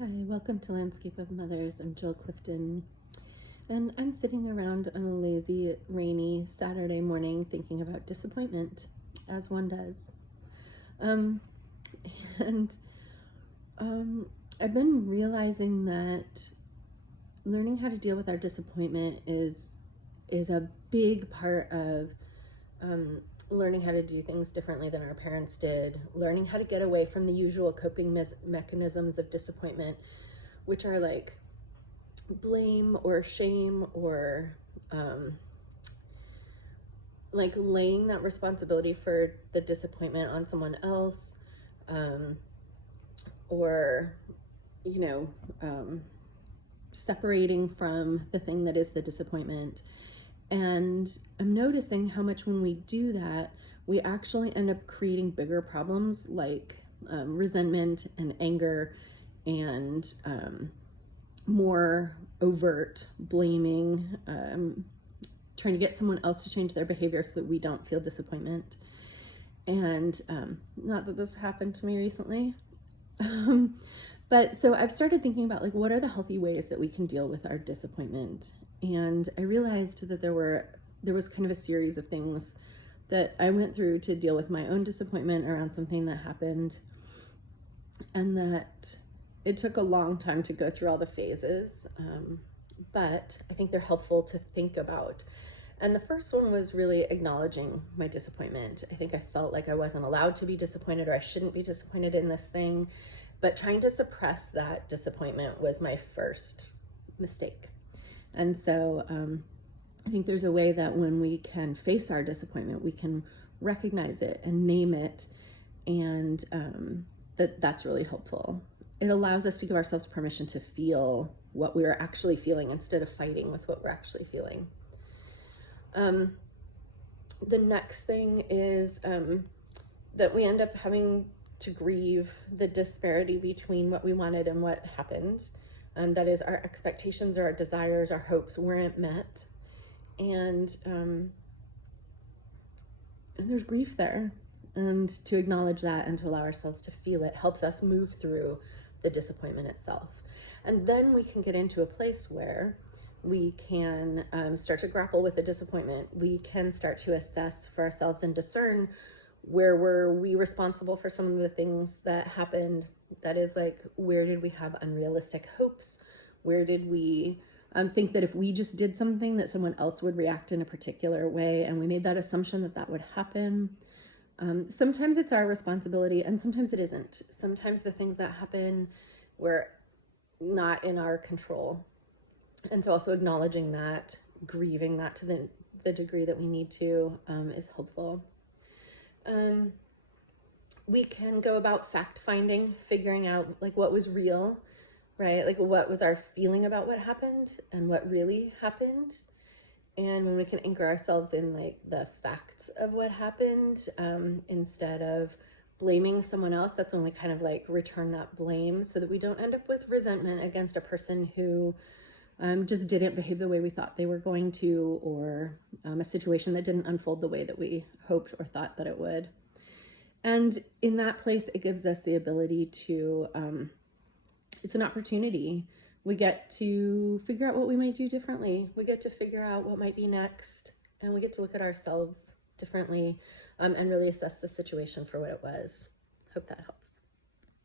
Hi, welcome to Landscape of Mothers. I'm Jill Clifton, and I'm sitting around on a lazy, rainy Saturday morning thinking about disappointment, as one does. Um, and I've been realizing that learning how to deal with our disappointment is a big part of learning how to do things differently than our parents did, learning how to get away from the usual coping mechanisms of disappointment, which are like blame or shame or like laying that responsibility for the disappointment on someone else, or you know separating from the thing that is the disappointment. And I'm noticing how much when we do that, we actually end up creating bigger problems like resentment and anger and more overt blaming, trying to get someone else to change their behavior so that we don't feel disappointment. And not that this happened to me recently, but so I've started thinking about like what are the healthy ways that we can deal with our disappointment. And I realized that there was kind of a series of things that I went through to deal with my own disappointment around something that happened, and that it took a long time to go through all the phases, but I think they're helpful to think about. And the first one was really acknowledging my disappointment. I think I felt like I wasn't allowed to be disappointed, or I shouldn't be disappointed in this thing, but trying to suppress that disappointment was my first mistake. And so I think there's a way that when we can face our disappointment, we can recognize it and name it, and that's really helpful. It allows us to give ourselves permission to feel what we're actually feeling instead of fighting with what we're actually feeling. The next thing is that we end up having to grieve the disparity between what we wanted and what happened. That is, our expectations or our desires, our hopes weren't met. And there's grief there. And to acknowledge that and to allow ourselves to feel it helps us move through the disappointment itself. And then we can get into a place where we can start to grapple with the disappointment. We can start to assess for ourselves and discern where were we responsible for some of the things that happened. That is, like, where did we have unrealistic hopes? Where did we think that if we just did something that someone else would react in a particular way, and we made that assumption that that would happen? Sometimes it's our responsibility and sometimes it isn't. Sometimes the things that happen were not in our control. And so also acknowledging that, grieving that to the degree that we need to, is helpful. We can go about fact finding, figuring out like what was real, right? Like what was our feeling about what happened and what really happened. And when we can anchor ourselves in like the facts of what happened, instead of blaming someone else, that's when we kind of like return that blame so that we don't end up with resentment against a person who just didn't behave the way we thought they were going to, or a situation that didn't unfold the way that we hoped or thought that it would. And in that place, it gives us the ability to, it's an opportunity. We get to figure out what we might do differently. We get to figure out what might be next, and we get to look at ourselves differently, and really assess the situation for what it was. Hope that helps.